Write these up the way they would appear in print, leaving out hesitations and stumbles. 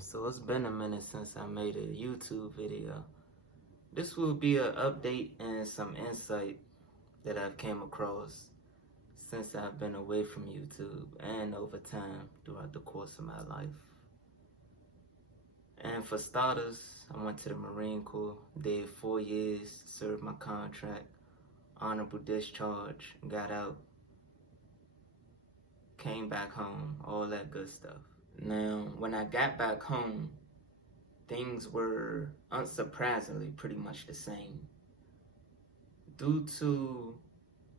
So it's been a minute since I made a YouTube video. This will be an update and some insight that I've came across since I've been away from YouTube and over time throughout the course of my life. And for starters, I went to the Marine Corps, did 4 years, served my contract, honorable discharge, got out, came back home, all that good stuff. Now, when I got back home, things were unsurprisingly pretty much the same. Due to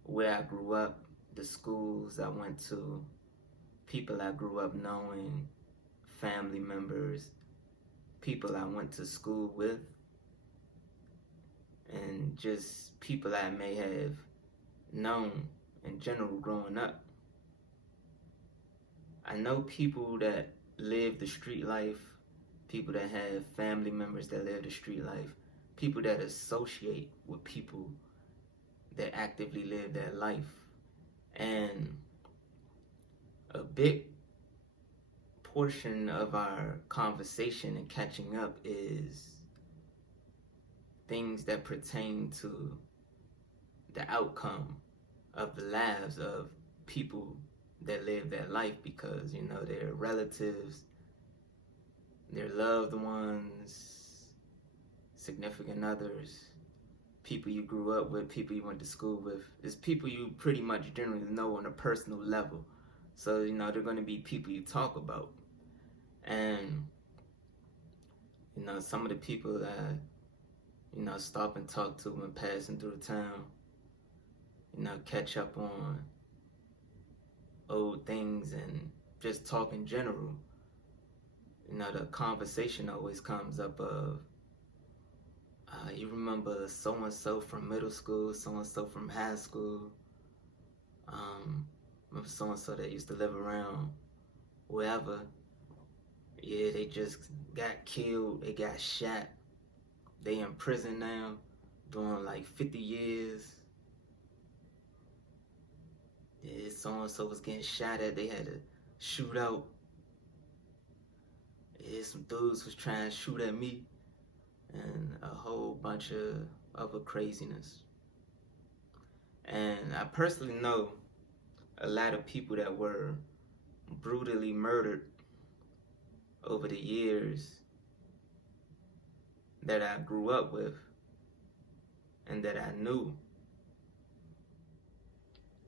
where I grew up, the schools I went to, people I grew up knowing, family members, people I went to school with, and just people I may have known in general growing up. I know people that live the street life, people that have family members that live the street life, people that associate with people that actively live that life. And a big portion of our conversation and catching up is things that pertain to the outcome of the lives of people that live that life, because their relatives, their loved ones, significant others, people you grew up with, people you went to school with, it's people you pretty much generally know on a personal level. So they're going to be people you talk about. And some of the people that stop and talk to when passing through town, catch up on old things and just talk in general. The conversation always comes up of, you remember so-and-so from middle school, so-and-so from high school, remember so-and-so that used to live around wherever. Yeah, they just got killed, they got shot, they in prison now, doing like 50 years. Yeah, so-and-so was getting shot at, they had a shootout. Yeah, some dudes was trying to shoot at me, and a whole bunch of other craziness. And I personally know a lot of people that were brutally murdered over the years that I grew up with and that I knew.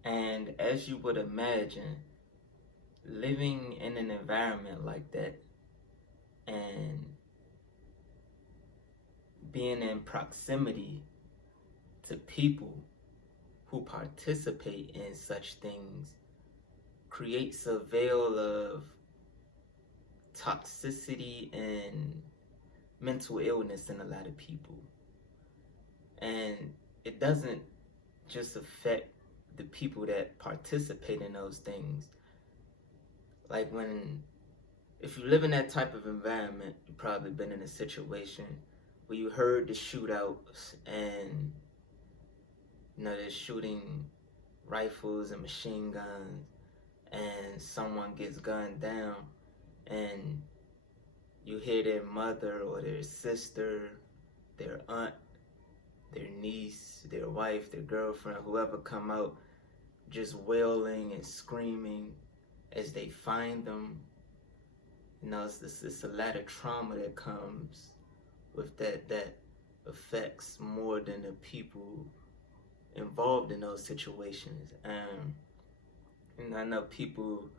And as you would imagine, living in an environment like that and being in proximity to people who participate in such things creates a veil of toxicity and mental illness in a lot of people. And it doesn't just affect the people that participate in those things. Like if you live in that type of environment, you've probably been in a situation where you heard the shootouts and they're shooting rifles and machine guns, and someone gets gunned down, and you hear their mother or their sister, their aunt, their niece, their wife, their girlfriend, whoever come out just wailing and screaming as they find them. It's a lot of trauma that comes with that affects more than the people involved in those situations. And I know people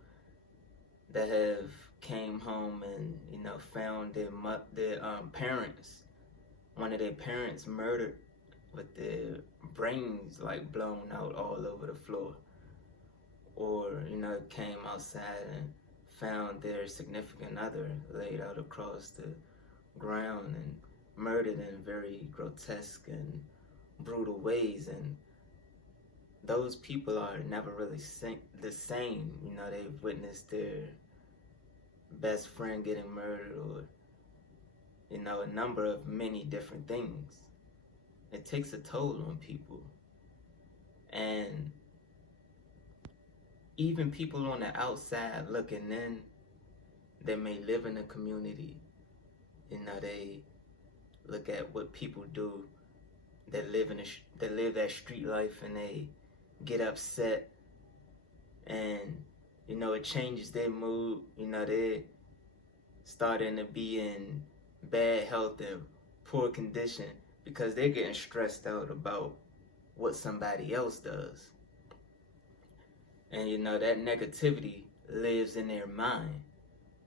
that have came home and found their parents, one of their parents murdered with their brains like blown out all over the floor, or came outside and found their significant other laid out across the ground and murdered in very grotesque and brutal ways. And those people are never really the same. They've witnessed their best friend getting murdered, or a number of many different things. It takes a toll on people. And even people on the outside looking in, that may live in a community, they look at what people do that live that street life, and they get upset, and it changes their mood. They're starting to be in bad health and poor condition because they're getting stressed out about what somebody else does. And that negativity lives in their mind,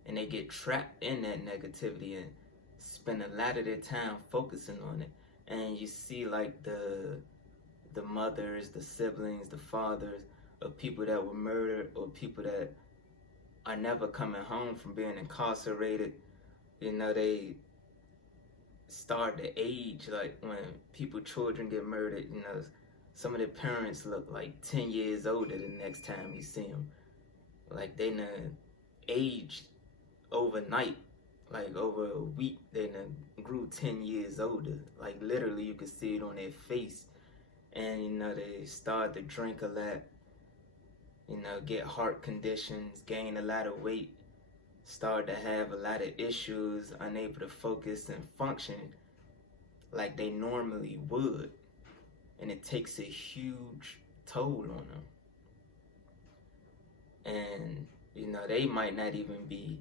and they get trapped in that negativity and spend a lot of their time focusing on it. And you see like the mothers, the siblings, the fathers of people that were murdered, or people that are never coming home from being incarcerated. They start to age, like when children get murdered, some of their parents look like 10 years older the next time you see them. Like they done aged overnight, like over a week, they done grew 10 years older. Like literally you could see it on their face. And they start to drink a lot, get heart conditions, gain a lot of weight, start to have a lot of issues, unable to focus and function like they normally would. And it takes a huge toll on them. And, they might not even be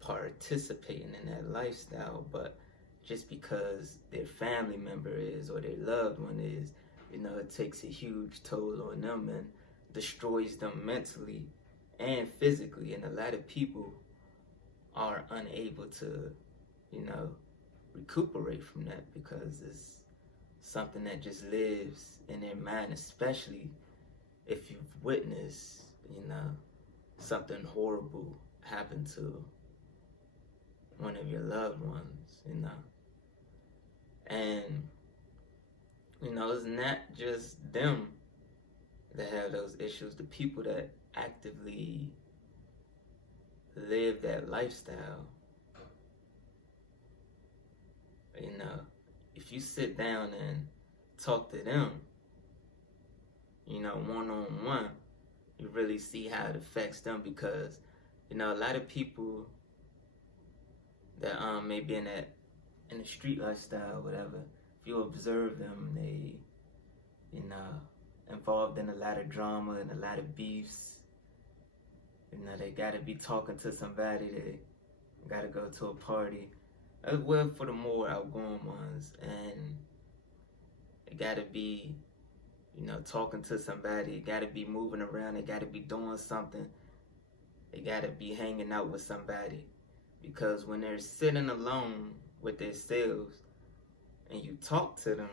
participating in that lifestyle, but just because their family member is, or their loved one is, it takes a huge toll on them and destroys them mentally and physically. And a lot of people are unable to, recuperate from that, because it's something that just lives in their mind, especially if you've witnessed, something horrible happen to one of your loved ones, And, it's not just them that have those issues. The people that actively live that lifestyle, if you sit down and talk to them, one-on-one, you really see how it affects them. Because, a lot of people that may be in the street lifestyle, whatever, if you observe them, they, involved in a lot of drama and a lot of beefs. They gotta be talking to somebody, they gotta go to a party. Well, for the more outgoing ones, and they gotta be, talking to somebody, they gotta be moving around, they gotta be doing something, they gotta be hanging out with somebody. Because when they're sitting alone with themselves and you talk to them,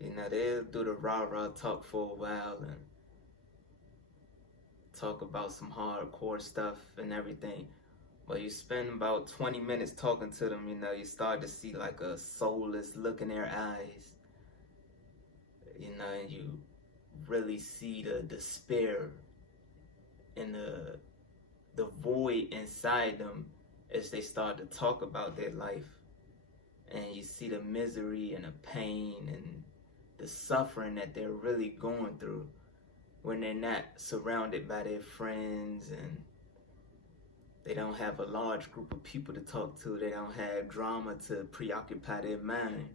they'll do the rah-rah talk for a while and talk about some hardcore stuff and everything. But you spend about 20 minutes talking to them, you start to see like a soulless look in their eyes, and you really see the despair and the void inside them as they start to talk about their life. And you see the misery and the pain and the suffering that they're really going through when they're not surrounded by their friends, and they don't have a large group of people to talk to. They don't have drama to preoccupy their mind.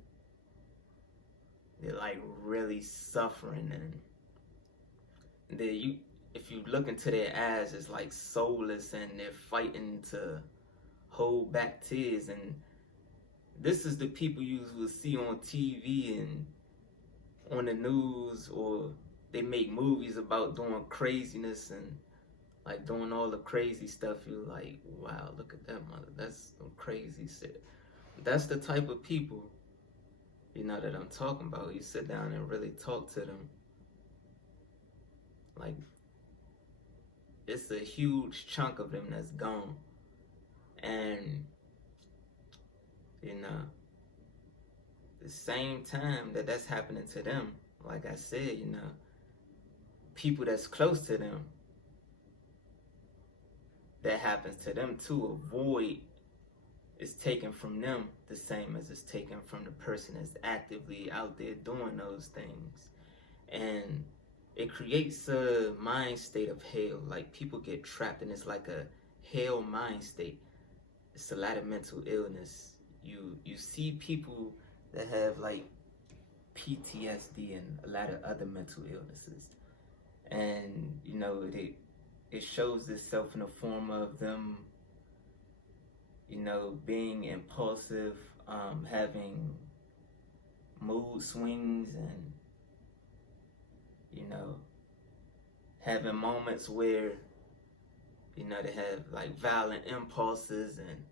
They're like really suffering, and if you look into their eyes, it's like soulless, and they're fighting to hold back tears. And this is the people you will see on TV and on the news, or they make movies about doing craziness and like doing all the crazy stuff. You're like, wow, look at that mother, that's some crazy shit. That's the type of people, that I'm talking about. You sit down and really talk to them, like, it's a huge chunk of them that's gone. And the same time that that's happening to them, like I said, people that's close to them, that happens to them too. A void is taken from them the same as it's taken from the person that's actively out there doing those things. And it creates a mind state of hell. Like, people get trapped, and it's like a hell mind state. It's a lot of mental illness. You see people that have like PTSD and a lot of other mental illnesses, and it shows itself in the form of them, being impulsive, having mood swings, and having moments where they have like violent impulses and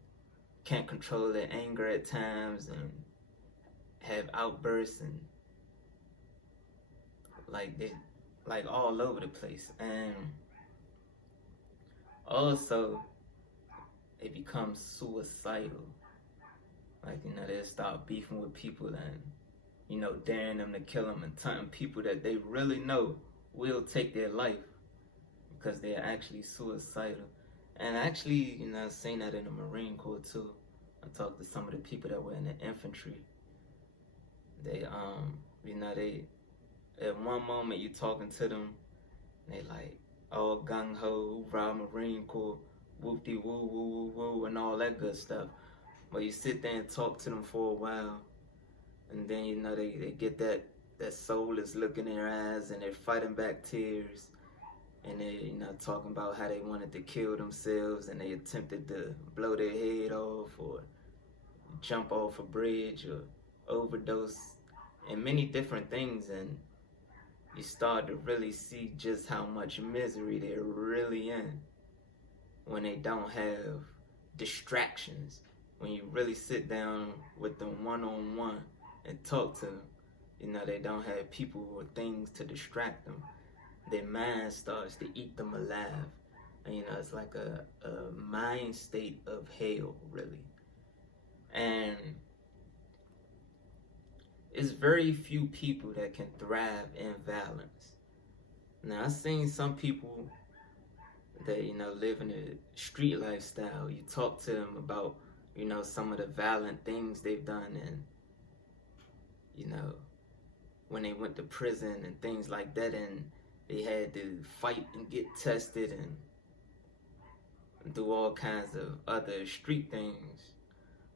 can't control their anger at times and have outbursts, and like they like all over the place. And also it becomes suicidal. Like they start beefing with people and daring them to kill them and taunting people that they really know will take their life because they're actually suicidal. And actually, I've seen that in the Marine Corps too. I talked to some of the people that were in the infantry. They they at one moment you talking to them, they like all gung ho, hoorah, Marine Corps, whoop de woo woo woo woo, and all that good stuff. But you sit there and talk to them for a while, and then they get that soulless look in their eyes, and they're fighting back tears, and they talking about how they wanted to kill themselves, and they attempted to blow their head off or jump off a bridge or overdose, and many different things. And you start to really see just how much misery they're really in when they don't have distractions. When you really sit down with them one-on-one and talk to them, they don't have people or things to distract them. Their mind starts to eat them alive. And it's like a mind state of hell, really. And it's very few people that can thrive in violence. Now, I've seen some people that live in a street lifestyle. You talk to them about some of the violent things they've done, and when they went to prison and things like that, and they had to fight and get tested and do all kinds of other street things.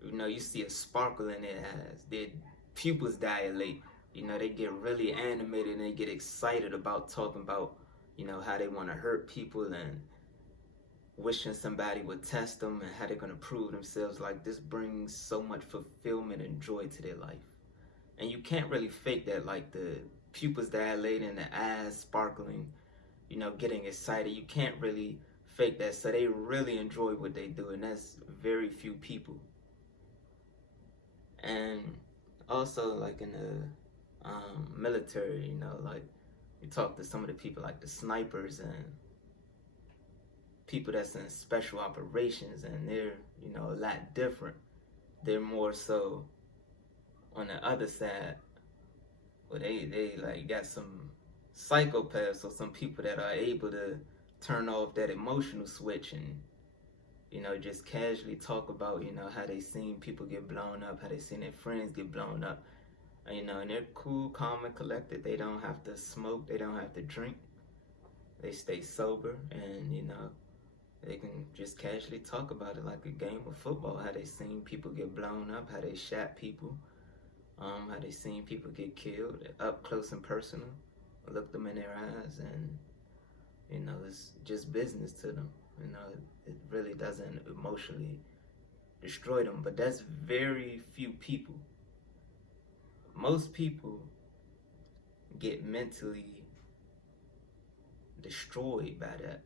You see a sparkle in their eyes, their pupils dilate, they get really animated and they get excited about talking about how they want to hurt people and wishing somebody would test them and how they're going to prove themselves. Like, this brings so much fulfillment and joy to their life. And you can't really fake that, like the pupils dilating, the eyes sparkling, getting excited. You can't really fake that. So they really enjoy what they do, and that's very few people. And also, like in the military, like you talk to some of the people like the snipers and people that's in special operations, and they're a lot different. They're more so on the other side, where they like got some psychopaths or some people that are able to turn off that emotional switch and just casually talk about how they seen people get blown up, how they seen their friends get blown up, and they're cool, calm, and collected. They don't have to smoke, they don't have to drink, they stay sober, and they can just casually talk about it like a game of football, how they seen people get blown up, how they shot people, how they seen people get killed up close and personal, look them in their eyes, and it's just business to them. It really doesn't emotionally destroy them. But that's very few people. Most people get mentally destroyed by that,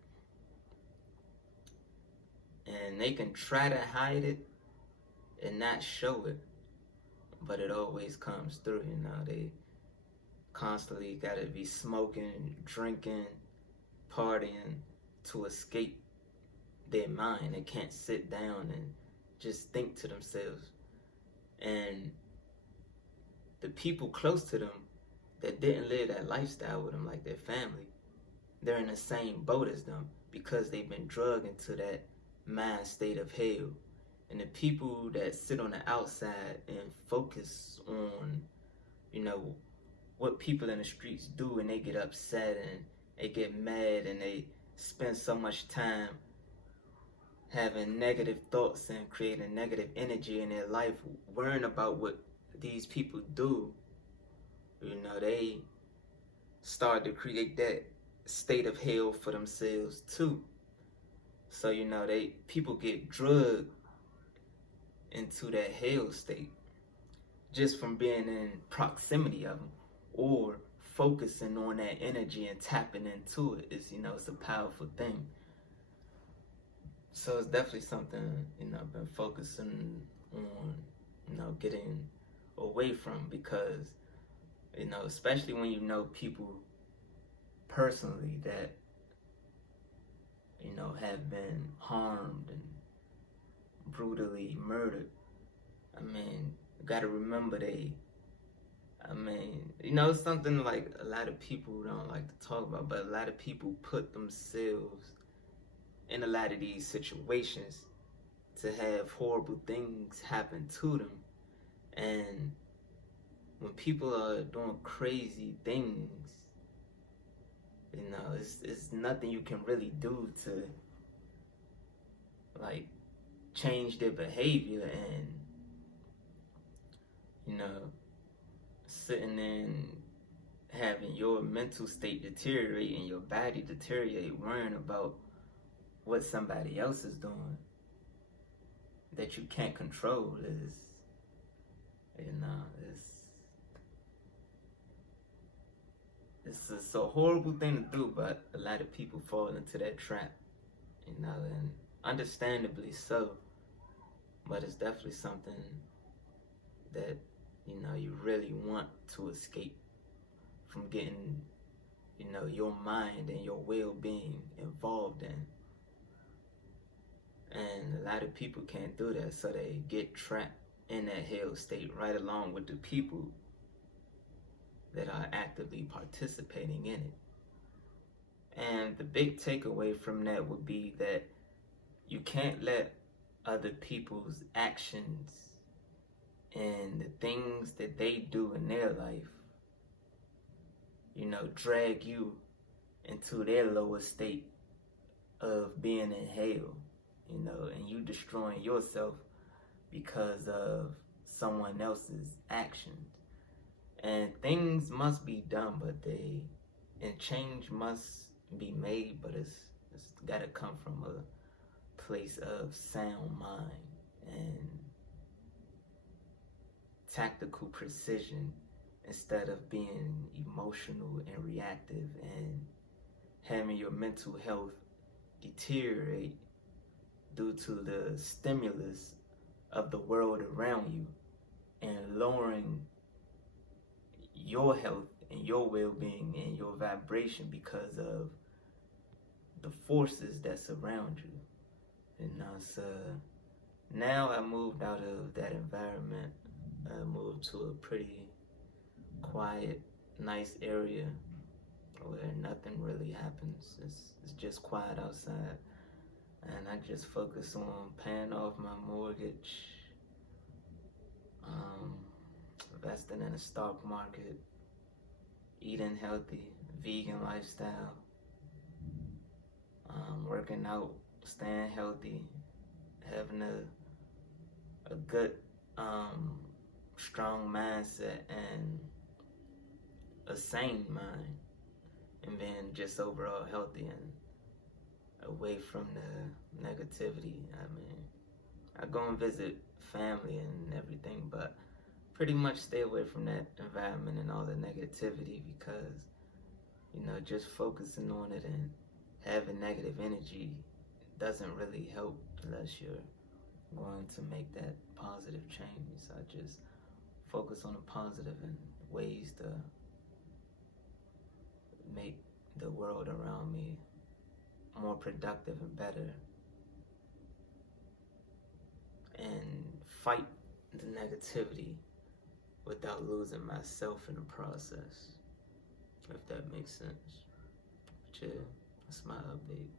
and they can try to hide it and not show it, but it always comes through. They constantly gotta be smoking, drinking, partying to escape their mind. They can't sit down and just think to themselves. And the people close to them that didn't live that lifestyle with them, like their family, they're in the same boat as them because they've been drugged into that mind state of hell. And the people that sit on the outside and focus on, what people in the streets do, and they get upset and they get mad and they spend so much time having negative thoughts and creating negative energy in their life, worrying about what these people do, they start to create that state of hell for themselves too. So people get drugged into that hell state just from being in proximity of them, or focusing on that energy and tapping into it is, it's a powerful thing. So it's definitely something, I've been focusing on, getting away from, because, especially when people personally that, have been harmed and brutally murdered. You gotta remember it's something like a lot of people don't like to talk about, but a lot of people put themselves in a lot of these situations to have horrible things happen to them. And when people are doing crazy things, it's nothing you can really do to like change their behavior. And sitting there and having your mental state deteriorate and your body deteriorate, worrying about what somebody else is doing that you can't control is, it's a horrible thing to do, but a lot of people fall into that trap, and understandably so. But it's definitely something that, you really want to escape from getting, your mind and your well-being involved in. And a lot of people can't do that, so they get trapped in that hell state right along with the people that are actively participating in it. And the big takeaway from that would be that you can't let other people's actions and the things that they do in their life, drag you into their lower state of being in hell, and you destroying yourself because of someone else's actions. And things must be done, and change must be made, but it's gotta come from a place of sound mind and tactical precision, instead of being emotional and reactive and having your mental health deteriorate due to the stimulus of the world around you, and lowering your health and your well-being and your vibration because of the forces that surround you. And now I moved out of that environment. I moved to a pretty quiet, nice area where nothing really happens. It's just quiet outside, and I just focus on paying off my mortgage, investing in the stock market, eating healthy, vegan lifestyle, working out, staying healthy, having a good, strong mindset and a sane mind, and being just overall healthy and away from the negativity. I go and visit family and everything, but pretty much stay away from that environment and all the negativity, because just focusing on it and having negative energy doesn't really help unless you're going to make that positive change. So I just focus on the positive and ways to make the world around me more productive and better, and fight the negativity without losing myself in the process, if that makes sense. But yeah, that's my update.